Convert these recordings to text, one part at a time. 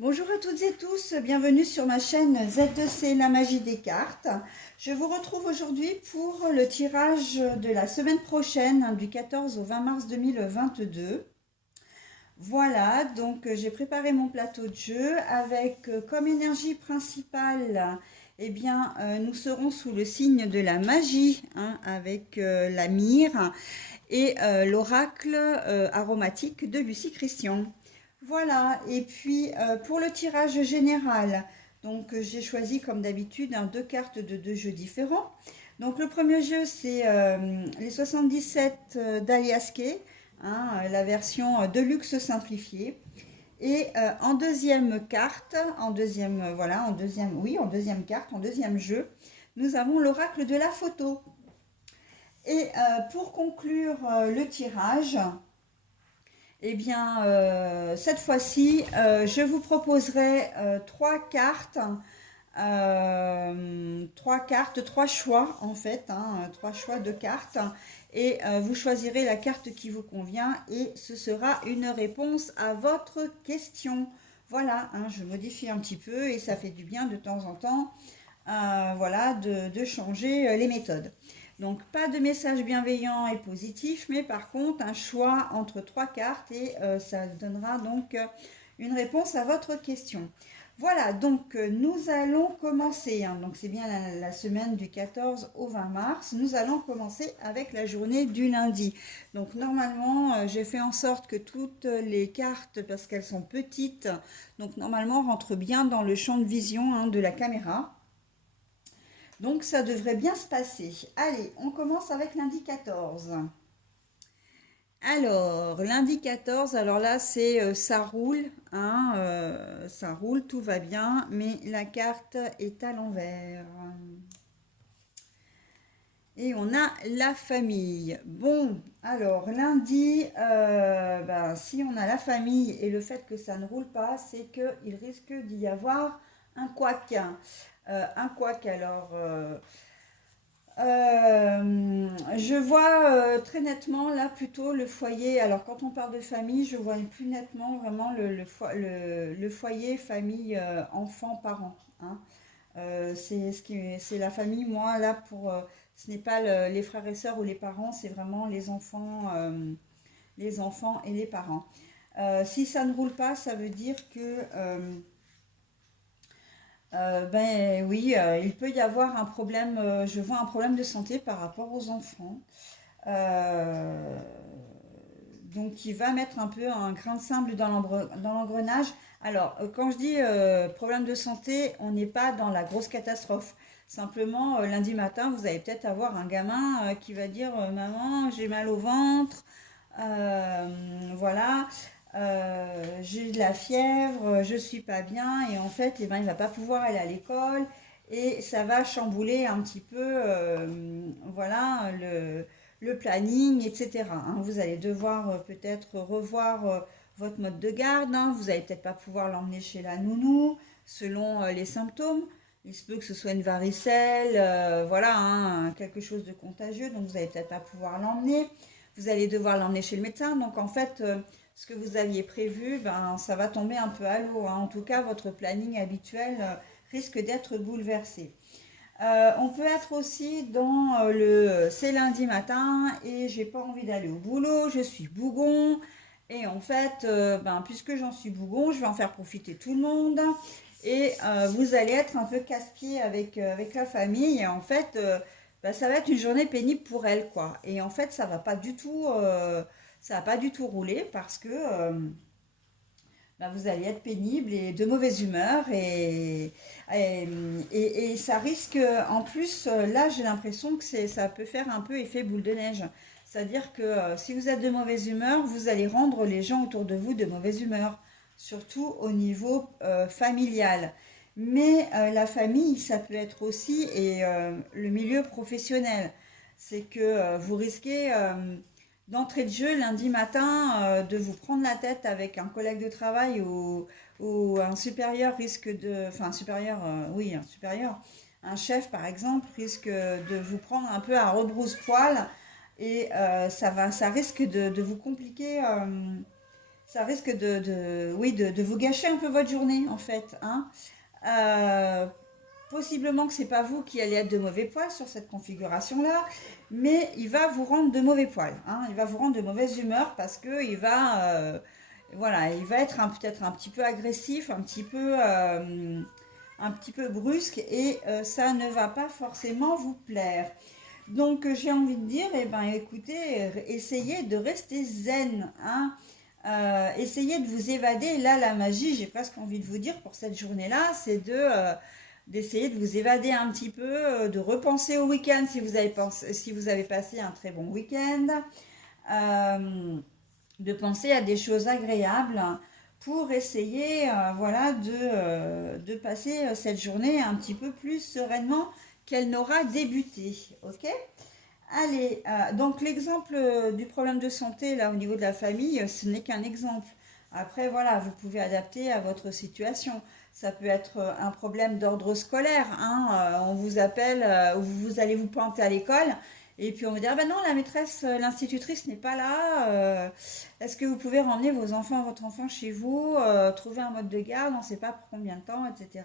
Bonjour à toutes et tous, bienvenue sur ma chaîne Z2C La Magie des cartes. Je vous retrouve aujourd'hui pour le tirage de la semaine prochaine, du 14 au 20 mars 2022. Voilà, donc j'ai préparé mon plateau de jeu avec comme énergie principale, nous serons sous le signe de la magie, avec la myrrhe et l'oracle aromatique de Lucie Christian. Voilà, et puis pour le tirage général, donc j'ai choisi comme d'habitude deux cartes de deux jeux différents. Donc le premier jeu c'est les 77 d'Aliaske, la version Deluxe simplifiée. Et en deuxième carte, en deuxième jeu, nous avons l'oracle de la photo. Et pour conclure le tirage, cette fois-ci, je vous proposerai trois cartes, trois choix en fait, trois choix de cartes. Et vous choisirez la carte qui vous convient et ce sera une réponse à votre question. Voilà, je modifie un petit peu et ça fait du bien de temps en temps, de changer les méthodes. Donc pas de message bienveillant et positif, mais par contre un choix entre trois cartes et ça donnera donc une réponse à votre question. Voilà, donc nous allons commencer, donc c'est bien la semaine du 14 au 20 mars, nous allons commencer avec la journée du lundi. Donc normalement, j'ai fait en sorte que toutes les cartes, parce qu'elles sont petites, donc normalement rentrent bien dans le champ de vision de la caméra. Donc ça devrait bien se passer. Allez, on commence avec lundi 14. Alors, lundi 14, alors là c'est ça roule, ça roule, tout va bien, mais la carte est à l'envers. Et on a la famille. Bon, alors lundi, si on a la famille et le fait que ça ne roule pas, c'est qu'il risque d'y avoir un couac. Un couac, alors... je vois très nettement là plutôt le foyer. Alors quand on parle de famille, je vois plus nettement vraiment le foyer, famille, enfants, parents. C'est la famille, moi là ce n'est pas les frères et sœurs ou les parents, c'est vraiment les enfants et les parents. Si ça ne roule pas, ça veut dire que ben oui, il peut y avoir un problème, je vois un problème de santé par rapport aux enfants. Euh, donc il va mettre un peu un grain de sable dans l'engrenage. Alors quand je dis problème de santé, on n'est pas dans la grosse catastrophe. Simplement, lundi matin, vous allez peut-être avoir un gamin qui va dire maman, j'ai mal au ventre, euh, voilà, j'ai de la fièvre, je suis pas bien, et en fait, eh ben, il va pas pouvoir aller à l'école, et ça va chambouler un petit peu, le planning, etc. Vous allez devoir peut-être revoir votre mode de garde, vous allez peut-être pas pouvoir l'emmener chez la nounou, selon les symptômes. Il se peut que ce soit une varicelle, quelque chose de contagieux, donc vous allez peut-être pas pouvoir l'emmener. Vous allez devoir l'emmener chez le médecin. Donc en fait, ce que vous aviez prévu, ça va tomber un peu à l'eau. En tout cas, votre planning habituel risque d'être bouleversé. On peut être aussi dans c'est lundi matin et j'ai pas envie d'aller au boulot, je suis bougon. Et en fait, puisque j'en suis bougon, je vais en faire profiter tout le monde. Et vous allez être un peu casse-pied avec la famille. Et en fait, ça va être une journée pénible pour elle, quoi. Et en fait, ça va pas du tout rouler parce que vous allez être pénible et de mauvaise humeur et, et ça risque, en plus, là j'ai l'impression que ça peut faire un peu effet boule de neige. C'est-à-dire que si vous êtes de mauvaise humeur, vous allez rendre les gens autour de vous de mauvaise humeur, surtout au niveau familial. Mais la famille, ça peut être aussi, et le milieu professionnel, c'est que vous risquez d'entrée de jeu lundi matin de vous prendre la tête avec un collègue de travail ou un supérieur risque de... Enfin, un supérieur, oui, un supérieur. Un chef, par exemple, risque de vous prendre un peu à rebrousse-poil et ça risque de vous compliquer ça risque oui, de vous gâcher un peu votre journée, en fait, hein. Euh, Possiblement que c'est pas vous qui allez être de mauvais poil sur cette configuration-là, mais il va vous rendre de mauvais poil, hein. Il va vous rendre de mauvaise humeur parce que voilà, il va être peut-être un petit peu agressif, un petit peu brusque, et ça ne va pas forcément vous plaire. Donc j'ai envie de dire, eh ben, écoutez, essayez de rester zen, hein. Essayez de vous évader. Là, la magie, j'ai presque envie de vous dire pour cette journée-là, c'est d'essayer de vous évader un petit peu, de repenser au week-end si vous avez passé un très bon week-end, euh, de penser à des choses agréables pour essayer, voilà, de passer cette journée un petit peu plus sereinement qu'elle n'aura débuté. Ok? Allez, donc l'exemple du problème de santé là au niveau de la famille, ce n'est qu'un exemple. Après, voilà, vous pouvez adapter à votre situation. Ça peut être un problème d'ordre scolaire, hein, on vous appelle, ou vous allez vous pointer à l'école, et puis on vous dit, ah ben non, la maîtresse, l'institutrice n'est pas là. Est-ce que vous pouvez ramener votre enfant chez vous, trouver un mode de garde, on ne sait pas pour combien de temps, etc.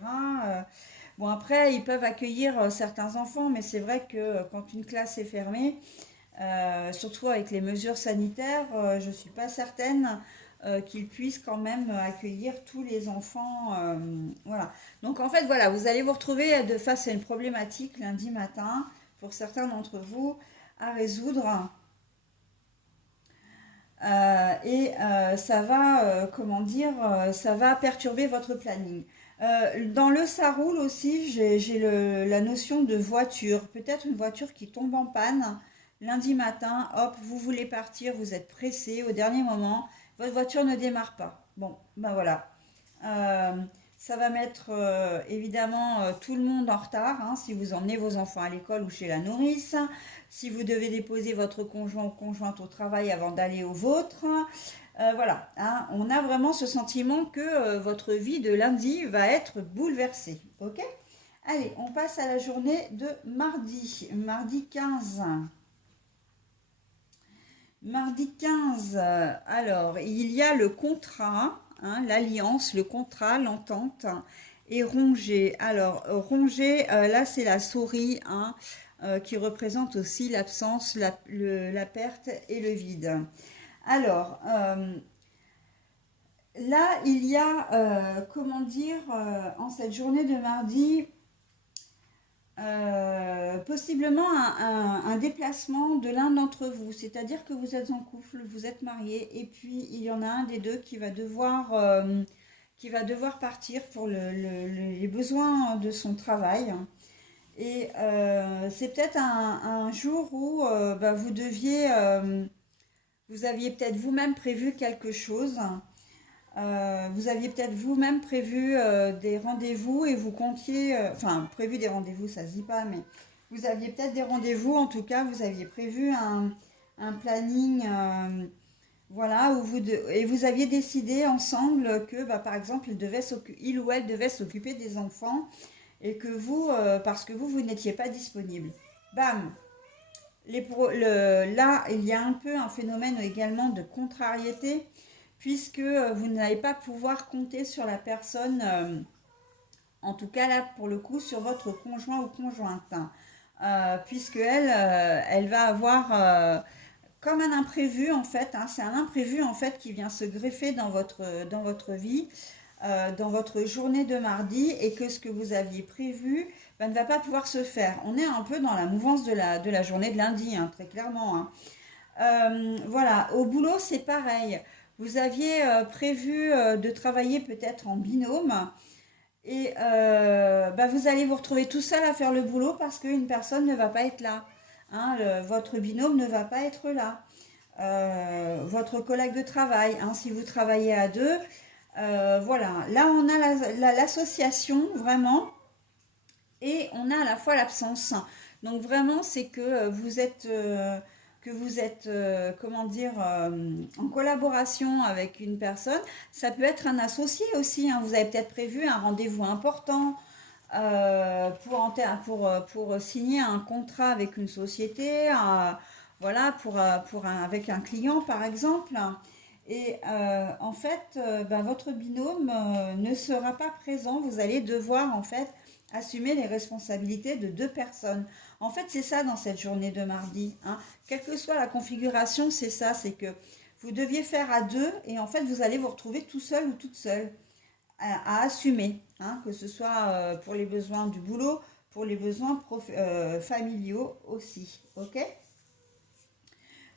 Bon, après, ils peuvent accueillir certains enfants, mais c'est vrai que quand une classe est fermée, surtout avec les mesures sanitaires, je ne suis pas certaine qu'ils puissent quand même accueillir tous les enfants. Voilà. Donc en fait, voilà, vous allez vous retrouver face à une problématique lundi matin, pour certains d'entre vous, à résoudre. Ça va, comment dire, ça va perturber votre planning. Dans le ça roule aussi, j'ai la notion de voiture, peut-être une voiture qui tombe en panne lundi matin, hop, vous voulez partir, vous êtes pressé au dernier moment, votre voiture ne démarre pas. Bon, ben voilà. Euh, Ça va mettre évidemment tout le monde en retard, hein, si vous emmenez vos enfants à l'école ou chez la nourrice, si vous devez déposer votre conjoint ou conjointe au travail avant d'aller au vôtre. Voilà, hein, on a vraiment ce sentiment que votre vie de lundi va être bouleversée. Ok? Allez, on passe à la journée de mardi, mardi 15. Mardi 15, alors il y a le contrat, hein, l'alliance, le contrat, l'entente, et rongé. Alors rongé, là c'est la souris, hein, qui représente aussi l'absence, la perte et le vide. Alors là il y a, comment dire, en cette journée de mardi, possiblement un déplacement de l'un d'entre vous, c'est-à-dire que vous êtes en couple, vous êtes marié, et puis il y en a un des deux qui va devoir partir pour les besoins de son travail. Et c'est peut-être un jour où bah, vous aviez peut-être vous-même prévu quelque chose. Vous aviez peut-être vous-même prévu des rendez-vous et vous comptiez, enfin prévu des rendez-vous, ça se dit pas, mais vous aviez peut-être des rendez-vous, en tout cas vous aviez prévu un planning, voilà, et vous aviez décidé ensemble que, bah, par exemple, il ou elle devait s'occuper des enfants, et que vous, parce que vous n'étiez pas disponible. Bam! Là, il y a un peu un phénomène également de contrariété, puisque vous n'allez pas pouvoir compter sur la personne, en tout cas là pour le coup sur votre conjoint ou conjointe, hein. Puisque elle va avoir comme un imprévu en fait, hein. C'est un imprévu en fait qui vient se greffer dans votre vie, dans votre journée de mardi, et que ce que vous aviez prévu ben, ne va pas pouvoir se faire. On est un peu dans la mouvance de la journée de lundi, hein, très clairement, hein. Voilà, au boulot, c'est pareil. Vous aviez prévu de travailler peut-être en binôme, et bah, vous allez vous retrouver tout seul à faire le boulot parce qu'une personne ne va pas être là, hein. Votre binôme ne va pas être là. Votre collègue de travail, hein, si vous travaillez à deux, voilà. Là, on a l'association vraiment, et on a à la fois l'absence. Donc vraiment, c'est que vous êtes, comment dire, en collaboration avec une personne. Ça peut être un associé aussi, hein. Vous avez peut-être prévu un rendez-vous important pour signer un contrat avec une société, voilà, avec un client par exemple. Et en fait, ben, votre binôme ne sera pas présent. Vous allez devoir en fait assumer les responsabilités de deux personnes. En fait, c'est ça dans cette journée de mardi, hein. Quelle que soit la configuration, c'est ça, c'est que vous deviez faire à deux et en fait, vous allez vous retrouver tout seul ou toute seule à assumer, hein, que ce soit pour les besoins du boulot, pour les besoins familiaux aussi. Ok?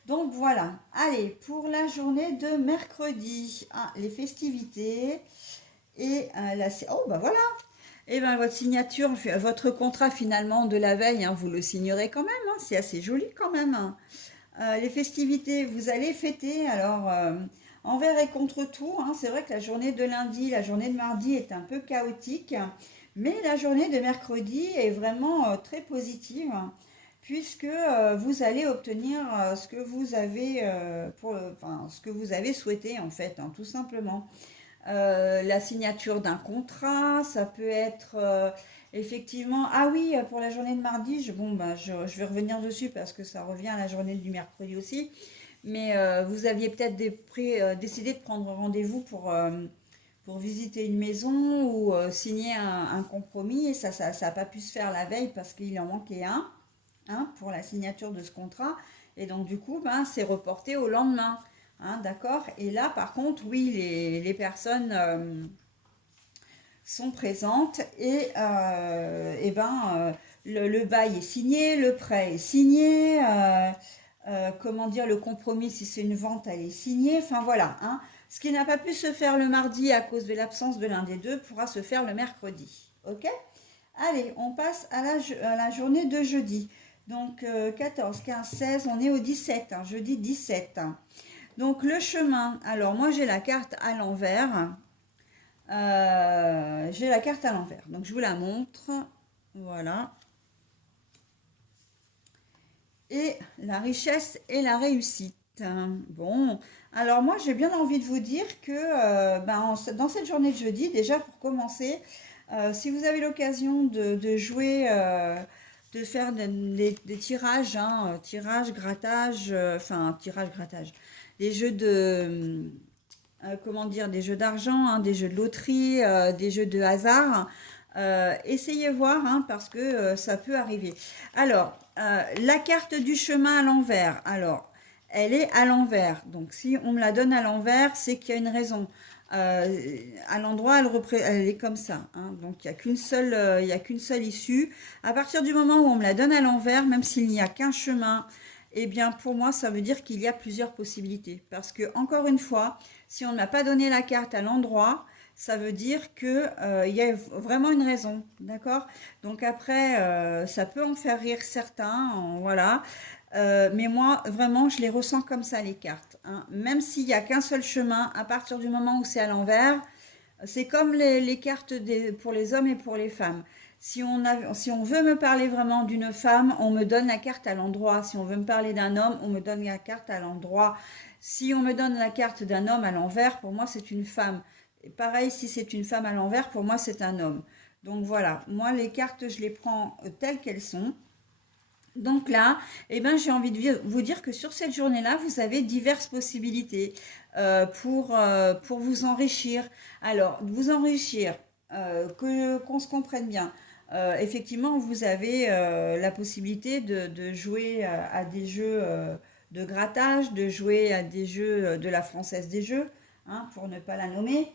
Donc voilà. Allez, pour la journée de mercredi, ah, les festivités et oh bah voilà. Et ben votre signature, votre contrat finalement de la veille, hein, vous le signerez quand même, hein, c'est assez joli quand même, hein. Les festivités, vous allez fêter, alors envers et contre tout, hein. C'est vrai que la journée de lundi, la journée de mardi est un peu chaotique, mais la journée de mercredi est vraiment très positive, puisque vous allez obtenir ce que vous avez enfin, ce que vous avez souhaité en fait, hein, tout simplement. La signature d'un contrat, ça peut être effectivement, ah oui, pour la journée de mardi, bon, bah, je vais revenir dessus parce que ça revient à la journée du mercredi aussi, mais vous aviez peut-être décidé de prendre rendez-vous pour visiter une maison ou signer un compromis et ça n'a pas pu se faire la veille parce qu'il en manquait un, hein, pour la signature de ce contrat et donc du coup, ben, c'est reporté au lendemain. Hein, d'accord. Et là, par contre, oui, les personnes sont présentes et ben, le bail est signé, le prêt est signé, comment dire, le compromis, si c'est une vente, elle est signée. Enfin voilà, hein. Ce qui n'a pas pu se faire le mardi à cause de l'absence de l'un des deux pourra se faire le mercredi. Ok? Allez, on passe à la journée de jeudi. Donc 14, 15, 16, on est au 17, hein, jeudi 17. Donc le chemin, alors moi j'ai la carte à l'envers. J'ai la carte à l'envers. Donc je vous la montre. Voilà. Et la richesse et la réussite. Bon, alors moi j'ai bien envie de vous dire que dans cette journée de jeudi, déjà pour commencer, si vous avez l'occasion de jouer, de faire des tirages, hein, tirage, grattage, enfin tirage, grattage, des jeux de, comment dire, des jeux d'argent, hein, des jeux de loterie, des jeux de hasard. Essayez voir, hein, parce que ça peut arriver. Alors, la carte du chemin à l'envers. Alors, elle est à l'envers. Donc, si on me la donne à l'envers, c'est qu'il y a une raison. À l'endroit, elle est comme ça, hein. Donc, il y a qu'une seule issue. À partir du moment où on me la donne à l'envers, même s'il n'y a qu'un chemin, eh bien, pour moi, ça veut dire qu'il y a plusieurs possibilités. Parce que, encore une fois, si on ne m'a pas donné la carte à l'endroit, ça veut dire que il y a vraiment une raison, d'accord? Donc après, ça peut en faire rire certains, voilà. Mais moi, vraiment, je les ressens comme ça, les cartes, hein. Même s'il n'y a qu'un seul chemin, à partir du moment où c'est à l'envers, c'est comme les cartes pour les hommes et pour les femmes. Si on veut me parler vraiment d'une femme, on me donne la carte à l'endroit. Si on veut me parler d'un homme, on me donne la carte à l'endroit. Si on me donne la carte d'un homme à l'envers, pour moi, c'est une femme. Et pareil, si c'est une femme à l'envers, pour moi, c'est un homme. Donc voilà, moi, les cartes, je les prends telles qu'elles sont. Donc là, eh ben, j'ai envie de vous dire que sur cette journée-là, vous avez diverses possibilités pour vous enrichir. Alors, vous enrichir, qu'on se comprenne bien. Effectivement, vous avez la possibilité de jouer à des jeux de grattage, de jouer à des jeux de la Française des Jeux, hein, pour ne pas la nommer.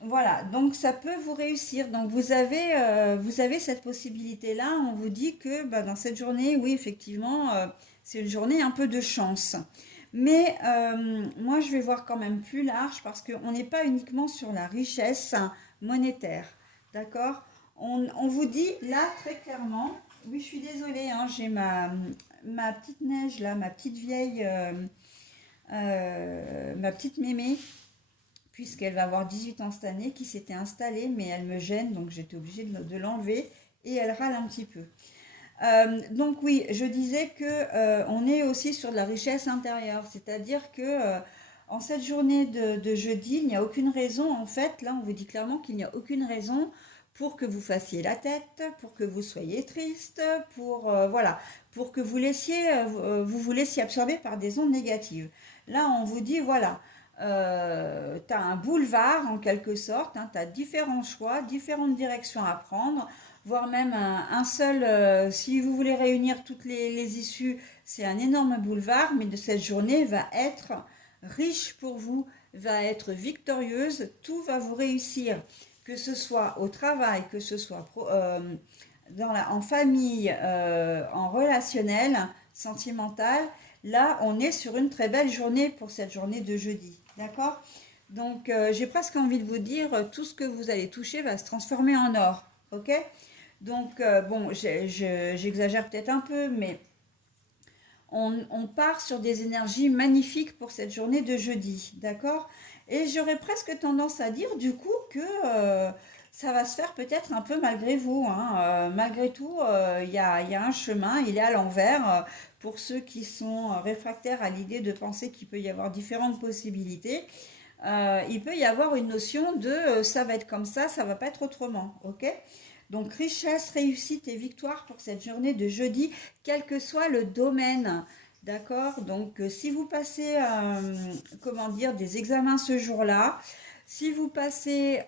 Voilà, donc ça peut vous réussir. Donc vous avez cette possibilité-là. On vous dit que bah, dans cette journée, oui, effectivement, c'est une journée un peu de chance. Mais moi, je vais voir quand même plus large parce qu'on n'est pas uniquement sur la richesse monétaire. D'accord? On vous dit là très clairement, oui, je suis désolée, hein, j'ai ma petite neige là, ma petite vieille, ma petite mémé puisqu'elle va avoir 18 ans cette année, qui s'était installée, mais elle me gêne, donc j'étais obligée de l'enlever, et elle râle un petit peu. Donc oui, je disais que on est aussi sur de la richesse intérieure, c'est-à-dire que en cette journée de jeudi, il n'y a aucune raison, en fait, là on vous dit clairement qu'il n'y a aucune raison pour que vous fassiez la tête, pour que vous soyez triste, pour voilà, pour que vous laissiez, vous laissiez absorber par des ondes négatives. Là, on vous dit, voilà, tu as un boulevard en quelque sorte, hein, tu as différents choix, différentes directions à prendre, voire même un seul, si vous voulez réunir toutes les issues, c'est un énorme boulevard, mais de cette journée va être riche pour vous, va être victorieuse, tout va vous réussir, que ce soit au travail, que ce soit en famille, en relationnel, sentimental. Là, on est sur une très belle journée pour cette journée de jeudi. D'accord? Donc, j'ai presque envie de vous dire, tout ce que vous allez toucher va se transformer en or. Ok? Donc, bon, j'exagère peut-être un peu, mais on part sur des énergies magnifiques pour cette journée de jeudi. D'accord? Et j'aurais presque tendance à dire, du coup, que ça va se faire peut-être un peu malgré vous, hein. Malgré tout, il y a un chemin, il est à l'envers. Pour ceux qui sont réfractaires à l'idée de penser qu'il peut y avoir différentes possibilités, il peut y avoir une notion de ça va être comme ça va pas être autrement. Ok? Donc richesse, réussite et victoire pour cette journée de jeudi, quel que soit le domaine. D'accord? Donc si vous passez, comment dire, des examens ce jour-là, si vous passez,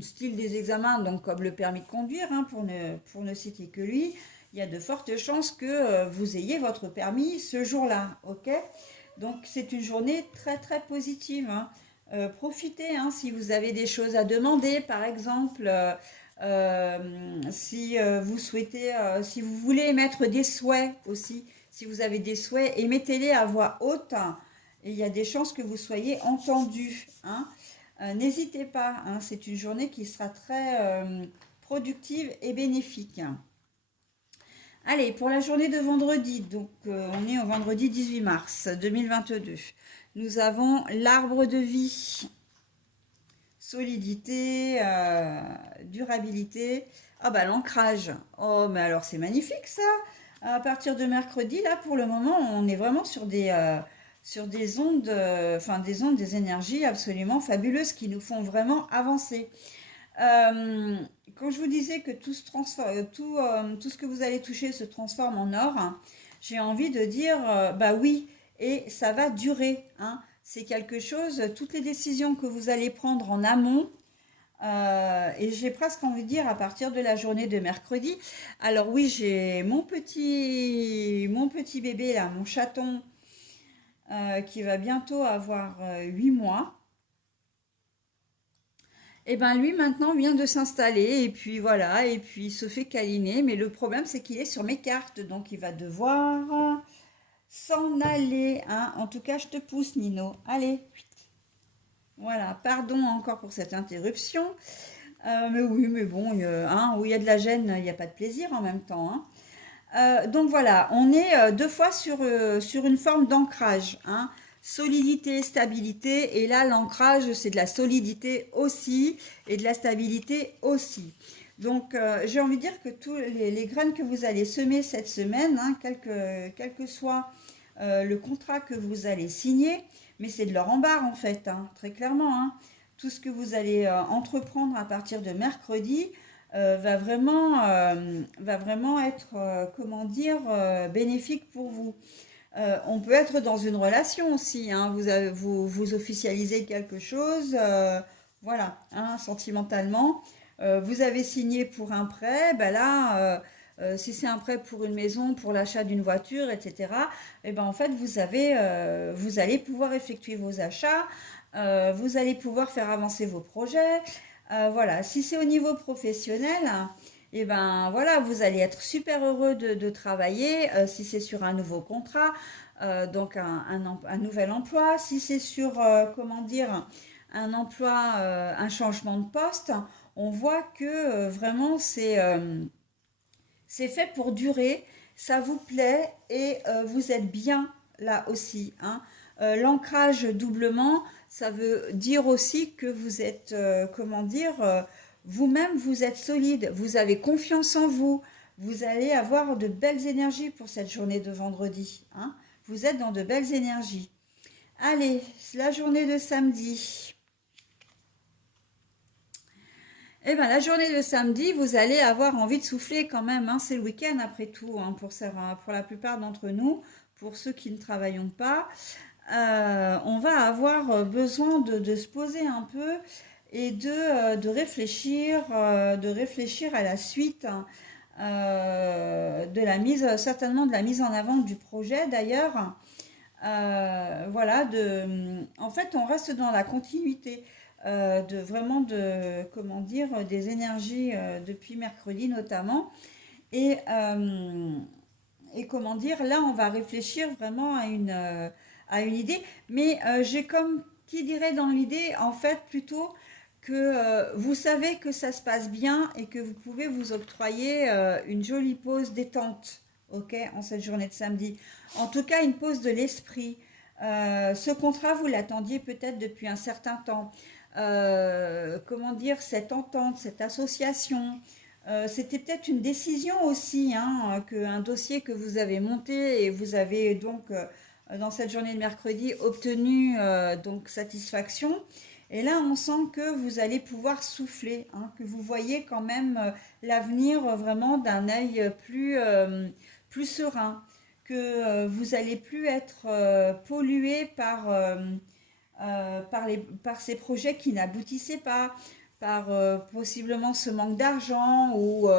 style des examens, donc comme le permis de conduire, hein, pour ne citer que lui, il y a de fortes chances que vous ayez votre permis ce jour-là. Ok? Donc c'est une journée très très positive, hein. Profitez, hein, si vous avez des choses à demander, par exemple, si vous souhaitez, si vous voulez émettre des souhaits aussi, si vous avez des souhaits, émettez-les à voix haute, hein, et il y a des chances que vous soyez entendu, hein. N'hésitez pas, hein, c'est une journée qui sera très productive et bénéfique. Allez, pour la journée de vendredi, donc on est au vendredi 18 mars 2022. Nous avons l'arbre de vie, solidité, durabilité. Ah bah l'ancrage. Oh mais alors c'est magnifique ça. À partir de mercredi, là pour le moment, on est vraiment sur des ondes, enfin des ondes, des énergies absolument fabuleuses qui nous font vraiment avancer. Euh, Quand je vous disais que tout se transforme, tout ce que vous allez toucher se transforme en or, hein, j'ai envie de dire, bah oui, et ça va durer, hein. C'est quelque chose, toutes les décisions que vous allez prendre en amont, et j'ai presque envie de dire à partir de la journée de mercredi. Alors oui, j'ai mon petit bébé là, mon chaton, qui va bientôt avoir 8 mois. Et ben lui maintenant vient de s'installer et puis voilà, et puis il se fait câliner, mais le problème c'est qu'il est sur mes cartes, donc il va devoir s'en aller, hein. En tout cas, je te pousse Nino. Allez, voilà, pardon encore pour cette interruption. Mais oui, mais bon, hein, où il y a de la gêne, il n'y a pas de plaisir en même temps, hein. Donc voilà, on est deux fois sur une forme d'ancrage, hein. Solidité, stabilité, et là l'ancrage c'est de la solidité aussi et de la stabilité aussi. Donc j'ai envie de dire que tous les graines que vous allez semer cette semaine, hein, quel que soit le contrat que vous allez signer, mais c'est de l'or en barre en fait, hein, très clairement, hein. Tout ce que vous allez entreprendre à partir de mercredi, va vraiment être, comment dire, bénéfique pour vous. On peut être dans une relation aussi, hein. Vous officialisez quelque chose, voilà, hein, sentimentalement. Vous avez signé pour un prêt, ben là, si c'est un prêt pour une maison, pour l'achat d'une voiture, etc., et ben en fait, vous allez pouvoir effectuer vos achats, vous allez pouvoir faire avancer vos projets. Voilà, si c'est au niveau professionnel, et ben voilà, vous allez être super heureux de travailler. Si c'est sur un nouveau contrat, donc un nouvel emploi. Si c'est sur, comment dire, un emploi, un changement de poste, on voit que vraiment c'est fait pour durer, ça vous plaît et vous êtes bien là aussi, hein. L'ancrage doublement, ça veut dire aussi que vous êtes, comment dire, vous-même, vous êtes solide, vous avez confiance en vous, vous allez avoir de belles énergies pour cette journée de vendredi, hein. Vous êtes dans de belles énergies. Allez, c'est la journée de samedi. Eh bien, la journée de samedi, vous allez avoir envie de souffler quand même, hein. C'est le week-end après tout, hein, pour la plupart d'entre nous. pour ceux qui ne travaillent pas, on va avoir besoin de se poser un peu et de réfléchir à la suite, hein, de la mise, certainement de la mise en avant du projet d'ailleurs. Voilà, en fait, on reste dans la continuité de vraiment de, comment dire, des énergies depuis mercredi notamment. Et, comment dire, là, on va réfléchir vraiment à une idée. Mais j'ai comme qui dirait dans l'idée, en fait, plutôt que vous savez que ça se passe bien et que vous pouvez vous octroyer une jolie pause détente, ok, en cette journée de samedi. En tout cas, une pause de l'esprit. Ce contrat, vous l'attendiez peut-être depuis un certain temps. Comment dire, cette entente, cette association, c'était peut-être une décision aussi, hein, un dossier que vous avez monté et vous avez donc, dans cette journée de mercredi, obtenu donc satisfaction. Et là, on sent que vous allez pouvoir souffler, hein, que vous voyez quand même l'avenir vraiment d'un œil plus serein, que vous allez plus être pollué par ces projets qui n'aboutissaient pas, par possiblement ce manque d'argent ou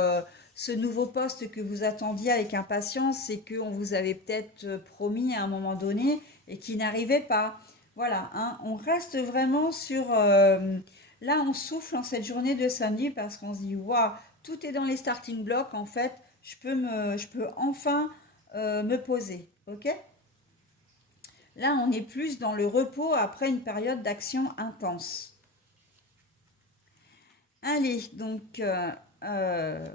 ce nouveau poste que vous attendiez avec impatience et qu'on vous avait peut-être promis à un moment donné et qui n'arrivait pas. Voilà, hein, on reste vraiment sur... là, on souffle en cette journée de samedi parce qu'on se dit, waouh, tout est dans les starting blocks, en fait, je peux enfin me poser, ok? Là, on est plus dans le repos après une période d'action intense. Allez, donc euh,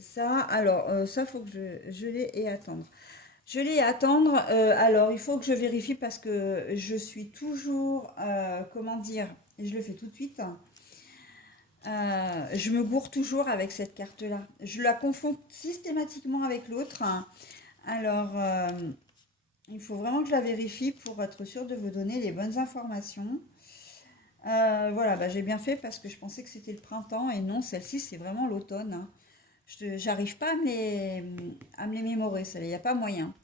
ça, alors ça, faut que je l'ai et attendre. Je l'ai et attendre. Alors, il faut que je vérifie parce que je suis toujours, comment dire, et je le fais tout de suite. Je me gourre toujours avec cette carte-là. Je la confonds systématiquement avec l'autre. Alors, il faut vraiment que je la vérifie pour être sûre de vous donner les bonnes informations. Voilà, bah, j'ai bien fait parce que je pensais que c'était le printemps et non, celle-ci c'est vraiment l'automne, hein. J'arrive pas à me les mémorer, il n'y a pas moyen.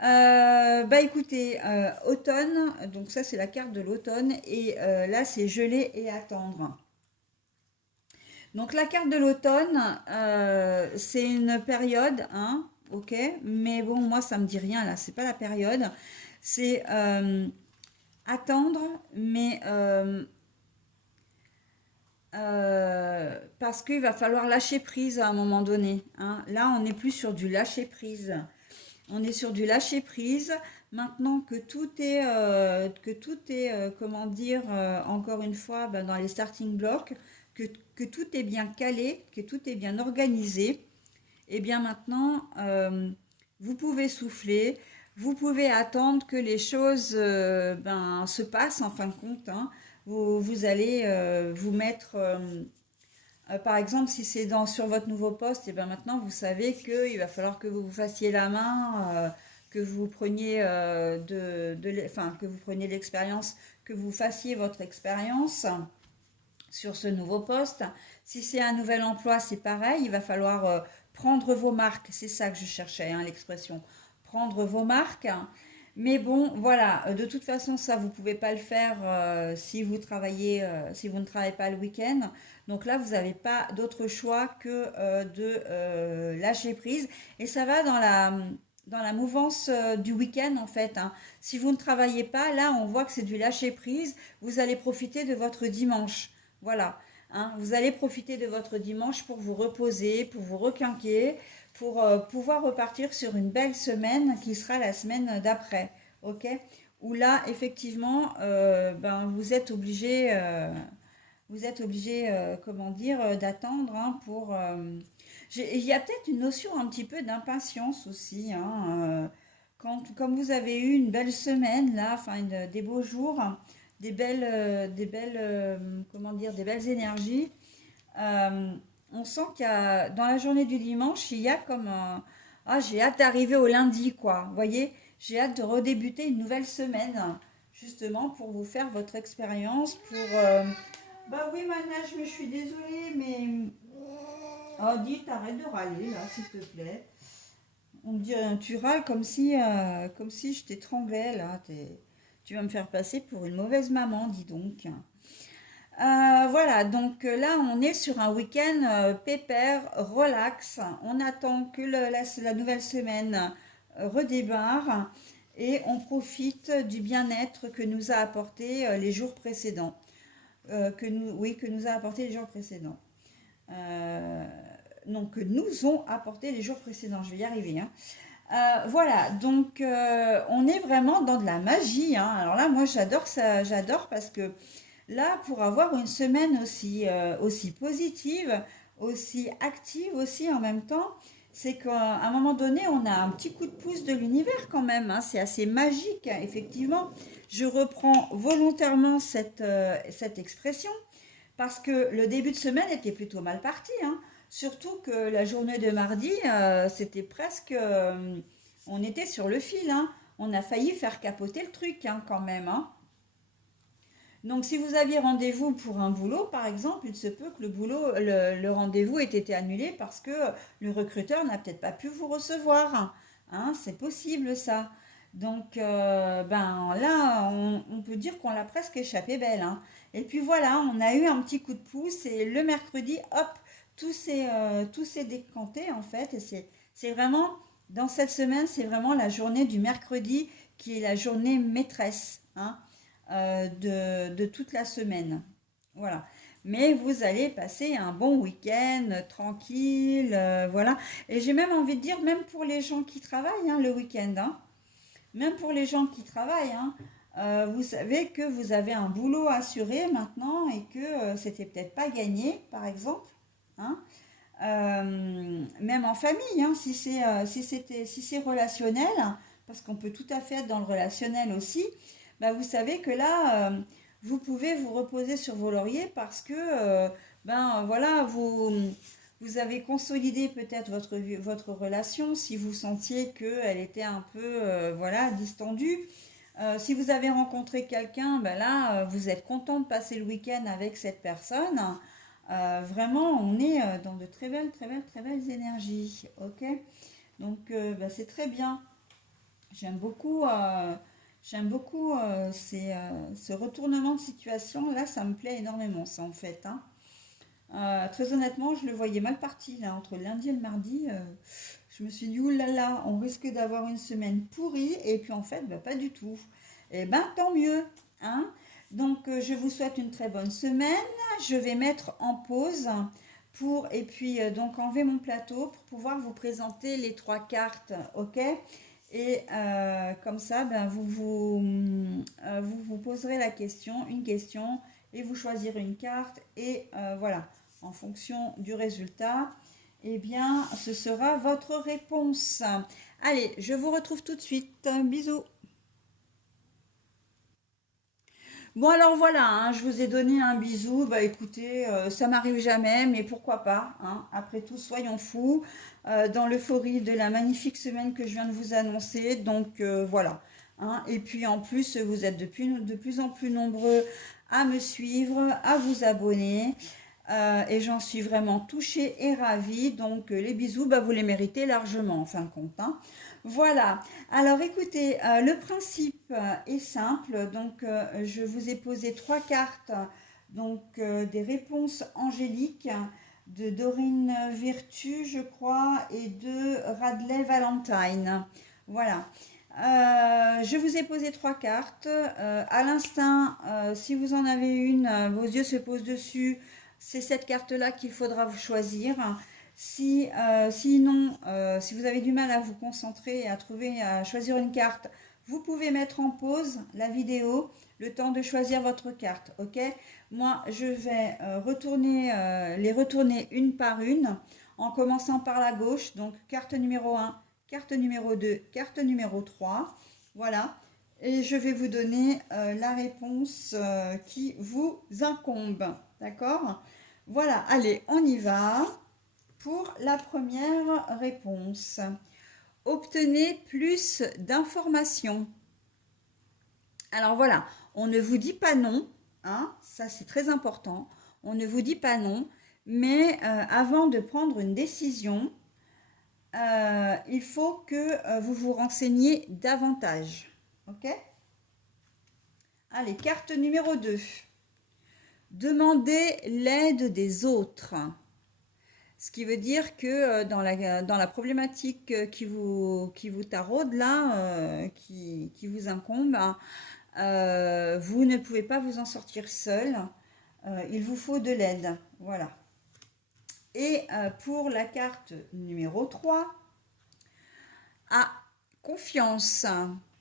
Bah écoutez, automne, donc ça c'est la carte de l'automne et là c'est geler et attendre. Donc la carte de l'automne, c'est une période, hein, ok, mais bon moi ça me dit rien là, c'est pas la période, c'est attendre, mais parce qu'il va falloir lâcher prise à un moment donné, hein. Là, on n'est plus sur du lâcher prise. On est sur du lâcher prise. Maintenant que tout est comment dire, encore une fois, ben, dans les starting blocks, que, que tout est bien calé, que tout est bien organisé, et bien maintenant, vous pouvez souffler, vous pouvez attendre que les choses ben, se passent en fin de compte, hein. Vous allez vous mettre, par exemple, si c'est sur votre nouveau poste, et bien maintenant vous savez qu'il va falloir que vous vous fassiez la main, que vous preniez enfin, que vous preniez l'expérience, que vous fassiez votre expérience sur ce nouveau poste. Si c'est un nouvel emploi, c'est pareil, il va falloir prendre vos marques, c'est ça que je cherchais, hein, l'expression, prendre vos marques. Mais bon, voilà, de toute façon, ça, vous ne pouvez pas le faire si vous travaillez, si vous ne travaillez pas le week-end. Donc là, vous n'avez pas d'autre choix que de lâcher prise. Et ça va dans la mouvance du week-end, en fait, hein. Si vous ne travaillez pas, là, on voit que c'est du lâcher prise. Vous allez profiter de votre dimanche. Voilà, hein, vous allez profiter de votre dimanche pour vous reposer, pour vous requinquer, pour pouvoir repartir sur une belle semaine qui sera la semaine d'après, ok? Où là, effectivement, ben, vous êtes obligé, comment dire, d'attendre, hein, pour... il y a peut-être une notion un petit peu d'impatience aussi, hein, comme vous avez eu une belle semaine, là, enfin, des beaux jours, comment dire, des belles énergies. Euh, on sent dans la journée du dimanche, il y a comme un, ah, j'ai hâte d'arriver au lundi, quoi. Vous voyez, j'ai hâte de redébuter une nouvelle semaine, justement pour vous faire votre expérience, bah oui, Manage, mais je suis désolée, mais... Oh, dis, t'arrêtes de râler, là, s'il te plaît. On me dit, tu râles comme si je t'étranglais là. Tu vas me faire passer pour une mauvaise maman, dis donc. Voilà, donc là, on est sur un week-end pépère, relax. On attend que la nouvelle semaine redémarre et on profite du bien-être que nous a apporté les jours précédents. Oui, que nous a apporté les jours précédents. Euh, non, que nous ont apporté les jours précédents. Je vais y arriver, hein. Voilà, donc on est vraiment dans de la magie, hein. Alors là, moi, j'adore ça, j'adore parce que là, pour avoir une semaine aussi positive, aussi active aussi en même temps, c'est qu'à un moment donné, on a un petit coup de pouce de l'univers quand même, hein. C'est assez magique, hein, effectivement. Je reprends volontairement cette expression parce que le début de semaine était plutôt mal parti, hein. Surtout que la journée de mardi, c'était presque... on était sur le fil, hein. On a failli faire capoter le truc, hein, quand même, hein. Donc, si vous aviez rendez-vous pour un boulot, par exemple, il se peut que le rendez-vous ait été annulé parce que le recruteur n'a peut-être pas pu vous recevoir. Hein, c'est possible ça. Donc, ben là, on peut dire qu'on l'a presque échappé belle, hein. Et puis voilà, on a eu un petit coup de pouce et le mercredi, hop, tout s'est décanté en fait. Et c'est vraiment, dans cette semaine, c'est vraiment la journée du mercredi qui est la journée maîtresse, hein, de toute la semaine. Voilà. Mais vous allez passer un bon week-end tranquille, voilà. Et j'ai même envie de dire, même pour les gens qui travaillent, hein, le week-end, hein, même pour les gens qui travaillent, hein, vous savez que vous avez un boulot assuré maintenant et que c'était peut-être pas gagné, par exemple, hein. Même en famille, hein, si c'est relationnel, parce qu'on peut tout à fait être dans le relationnel aussi, bah vous savez que là, vous pouvez vous reposer sur vos lauriers parce que, ben voilà, vous avez consolidé peut-être votre relation si vous sentiez qu'elle était un peu, voilà, distendue. Si vous avez rencontré quelqu'un, ben là, vous êtes content de passer le week-end avec cette personne. Vraiment, on est dans de très belles, très belles, très belles énergies. Ok? Donc, ben, c'est très bien. J'aime beaucoup, ce retournement de situation. Là, ça me plaît énormément, ça, en fait, hein. Très honnêtement, je le voyais mal parti, là, entre le lundi et le mardi. Je me suis dit, oulala, on risque d'avoir une semaine pourrie. Et puis, en fait, bah, pas du tout. Et ben, tant mieux, hein. Donc, je vous souhaite une très bonne semaine. Je vais mettre en pause et puis, donc, enlever mon plateau pour pouvoir vous présenter les trois cartes, ok? Et comme ça, ben, vous poserez une question, et vous choisirez une carte. Et voilà, en fonction du résultat, eh bien, ce sera votre réponse. Allez, je vous retrouve tout de suite. Bisous. Bon alors voilà, hein, je vous ai donné un bisou. Bah écoutez, ça m'arrive jamais, mais pourquoi pas, hein. Après tout, soyons fous dans l'euphorie de la magnifique semaine que je viens de vous annoncer. Donc voilà, hein. Et puis en plus, vous êtes de plus en plus nombreux à me suivre, à vous abonner. Et j'en suis vraiment touchée et ravie. Donc les bisous, bah, vous les méritez largement en fin de compte, hein. Voilà. Alors écoutez, le principe est simple. Donc je vous ai posé trois cartes, donc des réponses angéliques de Dorine Virtue, je crois, et de Radley Valentine. Voilà. Je vous ai posé trois cartes. À l'instinct, si vous en avez une, vos yeux se posent dessus. C'est cette carte-là qu'il faudra vous choisir. Sinon, si vous avez du mal à vous concentrer et à choisir une carte, vous pouvez mettre en pause la vidéo, le temps de choisir votre carte, ok? Moi, je vais les retourner une par une, en commençant par la gauche, donc carte numéro un, carte numéro 2, carte numéro 3, voilà. Et je vais vous donner la réponse qui vous incombe, d'accord? Voilà, allez, on y va. Pour la première réponse, obtenez plus d'informations. Alors voilà, on ne vous dit pas non, hein, ça c'est très important. On ne vous dit pas non, mais avant de prendre une décision, il faut que vous vous renseigniez davantage. Ok? Allez, carte numéro 2. Demandez l'aide des autres. Ce qui veut dire que dans la problématique qui vous taraude là, qui vous incombe, vous ne pouvez pas vous en sortir seul. Il vous faut de l'aide. Voilà. Et pour la carte numéro 3, confiance.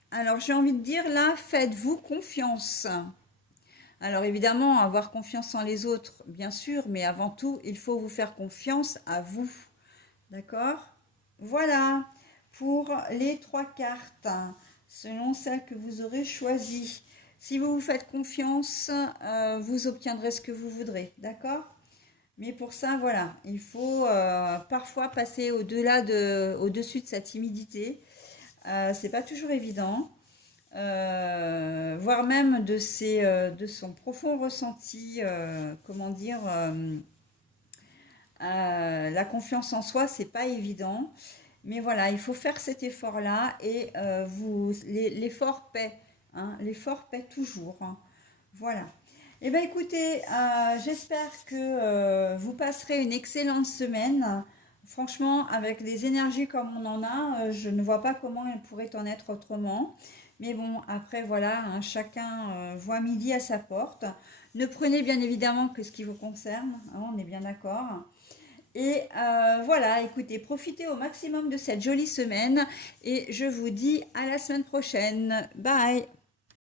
Alors j'ai envie de dire là, faites-vous confiance. Alors évidemment, avoir confiance en les autres, bien sûr, mais avant tout, il faut vous faire confiance à vous. D'accord? Voilà pour les 3 cartes, selon celles que vous aurez choisies. Si vous vous faites confiance, vous obtiendrez ce que vous voudrez. D'accord? Mais pour ça, voilà, il faut parfois passer au-dessus de sa timidité. C'est pas toujours évident. Voire même de son profond ressenti, comment dire, la confiance en soi, c'est pas évident. Mais voilà, il faut faire cet effort-là et l'effort paie. Hein, l'effort paie toujours. Hein. Voilà. Eh bien écoutez, j'espère que vous passerez une excellente semaine. Franchement, avec les énergies comme on en a, je ne vois pas comment elles pourraient en être autrement. Mais bon, après voilà, hein, chacun voit midi à sa porte. Ne prenez bien évidemment que ce qui vous concerne, hein, on est bien d'accord. Et voilà, écoutez, profitez au maximum de cette jolie semaine et je vous dis à la semaine prochaine. Bye!